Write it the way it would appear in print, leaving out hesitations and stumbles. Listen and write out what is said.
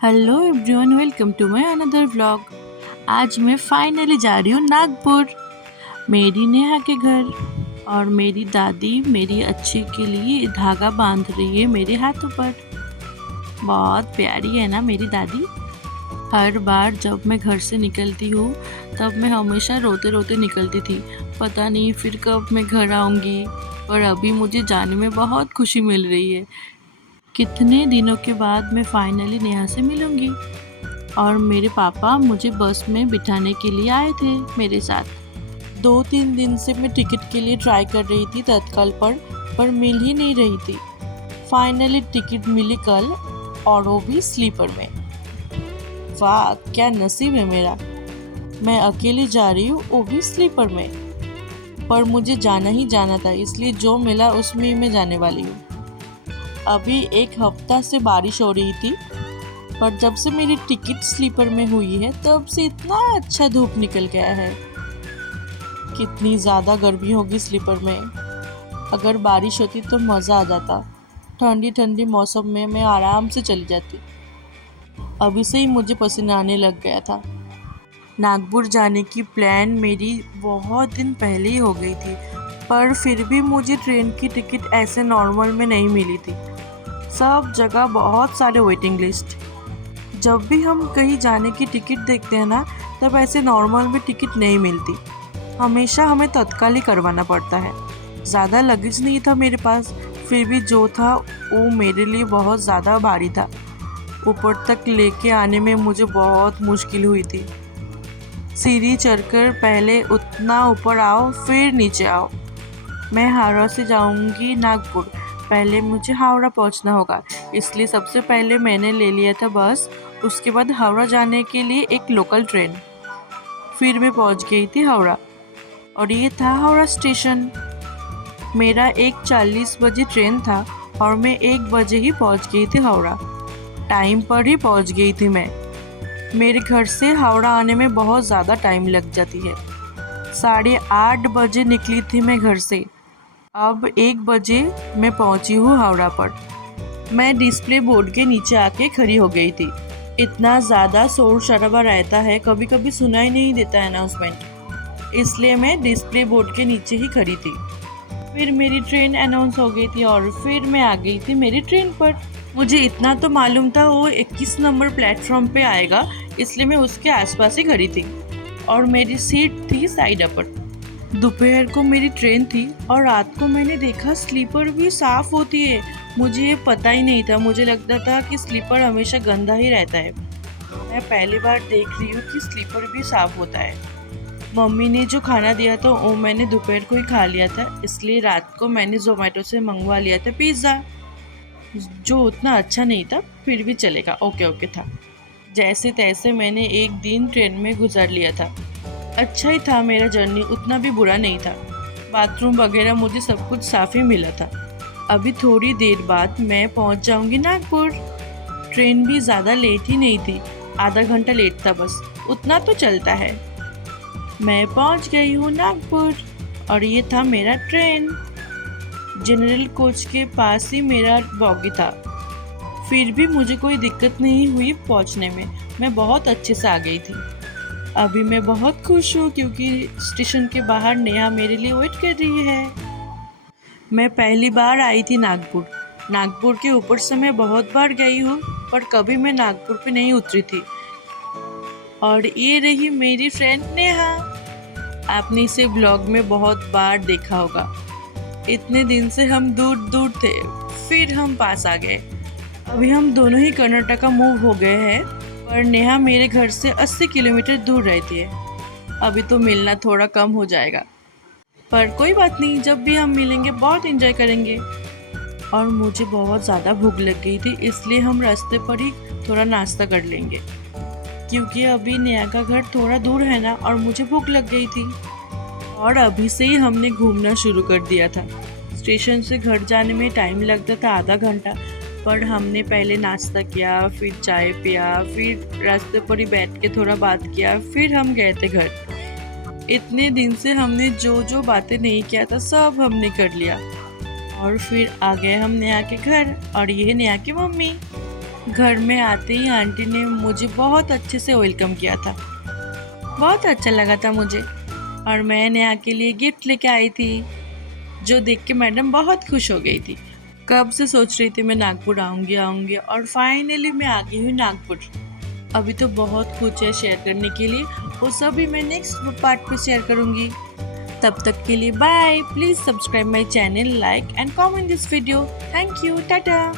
Hello everyone, welcome to my another vlog. आज मैं finally जा रही हूँ नागपुर, मेरी नेहा के घर। और मेरी दादी मेरी अच्छी के लिए धागा बांध रही है मेरे हाथों पर। बहुत प्यारी है ना मेरी दादी। हर बार जब मैं घर से निकलती हूँ तब मैं हमेशा रोते रोते निकलती थी। पता नहीं फिर कब मैं घर आऊँगी, पर अभी मुझे जाने में बहुत खुशी मिल रही है। कितने दिनों के बाद मैं फाइनली नेहा से मिलूँगी। और मेरे पापा मुझे बस में बिठाने के लिए आए थे मेरे साथ। 2-3 दिन से मैं टिकट के लिए ट्राई कर रही थी तत्काल पर मिल ही नहीं रही थी। फाइनली टिकट मिली कल, और वो भी स्लीपर में। वाह, क्या नसीब है मेरा। मैं अकेली जा रही हूँ, वो भी स्लीपर में। पर मुझे जाना ही जाना था, इसलिए जो मिला उसमें ही मैं जाने वाली हूँ। अभी एक हफ्ता से बारिश हो रही थी, पर जब से मेरी टिकट स्लीपर में हुई है तब से इतना अच्छा धूप निकल गया है। कितनी ज़्यादा गर्मी होगी स्लीपर में। अगर बारिश होती तो मज़ा आ जाता। ठंडी ठंडी मौसम में मैं आराम से चली जाती। अभी से ही मुझे पसीना आने लग गया था। नागपुर जाने की प्लान मेरी बहुत दिन पहले ही हो गई थी, पर फिर भी मुझे ट्रेन की टिकट ऐसे नॉर्मल में नहीं मिली थी। सब जगह बहुत सारे वेटिंग लिस्ट। जब भी हम कहीं जाने की टिकट देखते हैं ना, तब ऐसे नॉर्मल में टिकट नहीं मिलती। हमेशा हमें तत्काल ही करवाना पड़ता है। ज़्यादा लगेज नहीं था मेरे पास, फिर भी जो था वो मेरे लिए बहुत ज़्यादा भारी था। ऊपर तक लेके आने में मुझे बहुत मुश्किल हुई थी। सीढ़ी चढ़कर पहले उतना ऊपर आओ फिर नीचे आओ। मैं हावड़ा से जाऊंगी नागपुर। पहले मुझे हावड़ा पहुंचना होगा, इसलिए सबसे पहले मैंने ले लिया था बस। उसके बाद हावड़ा जाने के लिए एक लोकल ट्रेन। फिर मैं पहुंच गई थी हावड़ा, और ये था हावड़ा स्टेशन। मेरा 1:40 बजे ट्रेन था, और मैं 1 बजे ही पहुंच गई थी हावड़ा। टाइम पर ही पहुंच गई थी मैं। मेरे घर से हावड़ा आने में बहुत ज़्यादा टाइम लग जाती है। 8:30 बजे निकली थी मैं घर से। अब 1 बजे मैं पहुंची हूँ हावड़ा पर। मैं डिस्प्ले बोर्ड के नीचे आके खड़ी हो गई थी। इतना ज़्यादा शोर शराबा रहता है, कभी कभी सुनाई नहीं देता अनाउंसमेंट, इसलिए मैं डिस्प्ले बोर्ड के नीचे ही खड़ी थी। फिर मेरी ट्रेन अनाउंस हो गई थी, और फिर मैं आ गई थी मेरी ट्रेन पर। मुझे इतना तो मालूम था वो 21 नंबर प्लेटफॉर्म पे आएगा, इसलिए मैं उसके आसपास ही खड़ी थी, और मेरी सीट थी साइड अपर। दोपहर को मेरी ट्रेन थी, और रात को मैंने देखा स्लीपर भी साफ़ होती है। मुझे ये पता ही नहीं था, मुझे लगता था कि स्लीपर हमेशा गंदा ही रहता है। मैं पहली बार देख रही हूँ कि स्लीपर भी साफ़ होता है। मम्मी ने जो खाना दिया था वो मैंने दोपहर को ही खा लिया था, इसलिए रात को मैंने जोमेटो से मंगवा लिया था पिज़्ज़ा, जो उतना अच्छा नहीं था, फिर भी चलेगा, ओके ओके था। जैसे तैसे मैंने एक दिन ट्रेन में गुजार लिया था। अच्छा ही था मेरा जर्नी, उतना भी बुरा नहीं था। बाथरूम वगैरह मुझे सब कुछ साफ ही मिला था। अभी थोड़ी देर बाद मैं पहुंच जाऊंगी नागपुर। ट्रेन भी ज़्यादा लेट ही नहीं थी, आधा घंटा लेट था बस, उतना तो चलता है। मैं पहुंच गई हूँ नागपुर, और ये था मेरा ट्रेन। जनरल कोच के पास ही मेरा बॉगी था। फिर भी मुझे कोई दिक्कत नहीं हुई पहुंचने में, मैं बहुत अच्छे से आ गई थी। अभी मैं बहुत खुश हूँ क्योंकि स्टेशन के बाहर नेहा मेरे लिए वेट कर रही है। मैं पहली बार आई थी नागपुर। नागपुर के ऊपर से मैं बहुत बार गई हूँ, पर कभी मैं नागपुर पे नहीं उतरी थी। और ये रही मेरी फ्रेंड नेहा। आपने इसे ब्लॉग में बहुत बार देखा होगा। इतने दिन से हम दूर दूर थे, फिर हम पास आ गए। अभी हम दोनों ही कर्नाटका मूव हो गए हैं, पर नेहा मेरे घर से 80 किलोमीटर दूर रहती है। अभी तो मिलना थोड़ा कम हो जाएगा, पर कोई बात नहीं, जब भी हम मिलेंगे बहुत एंजॉय करेंगे। और मुझे बहुत ज़्यादा भूख लग गई थी, इसलिए हम रास्ते पर ही थोड़ा नाश्ता कर लेंगे, क्योंकि अभी नेहा का घर थोड़ा दूर है ना, और मुझे भूख लग गई थी। और अभी से ही हमने घूमना शुरू कर दिया था। स्टेशन से घर जाने में टाइम लगता था आधा घंटा, पर हमने पहले नाश्ता किया, फिर चाय पिया, फिर रास्ते पर ही बैठ के थोड़ा बात किया, फिर हम गए थे घर। इतने दिन से हमने जो जो बातें नहीं किया था सब हमने कर लिया। और फिर आ गए हम नेहा के घर, और ये नेहा की मम्मी। घर में आते ही आंटी ने मुझे बहुत अच्छे से वेलकम किया था। बहुत अच्छा लगा था मुझे और मैं नेहा के लिए गिफ्ट लेके आई थी, जो देख के मैडम बहुत खुश हो गई थी। कब से सोच रही थी मैं नागपुर आऊँगी और फाइनली मैं आ गई हूँ नागपुर। अभी तो बहुत कुछ है शेयर करने के लिए, वो सभी मैं नेक्स्ट पार्ट पे शेयर करूँगी। तब तक के लिए bye. Please subscribe my channel, like and comment this video. Thank you, Tata.